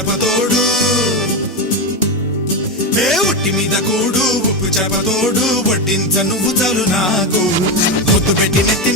చేపతోడు ఒట్టి మీద కూడు ఉప్పు చేపతోడు వడ్డించ నువ్వు చాలు నాకు ముద్దు పెట్టి నెత్తి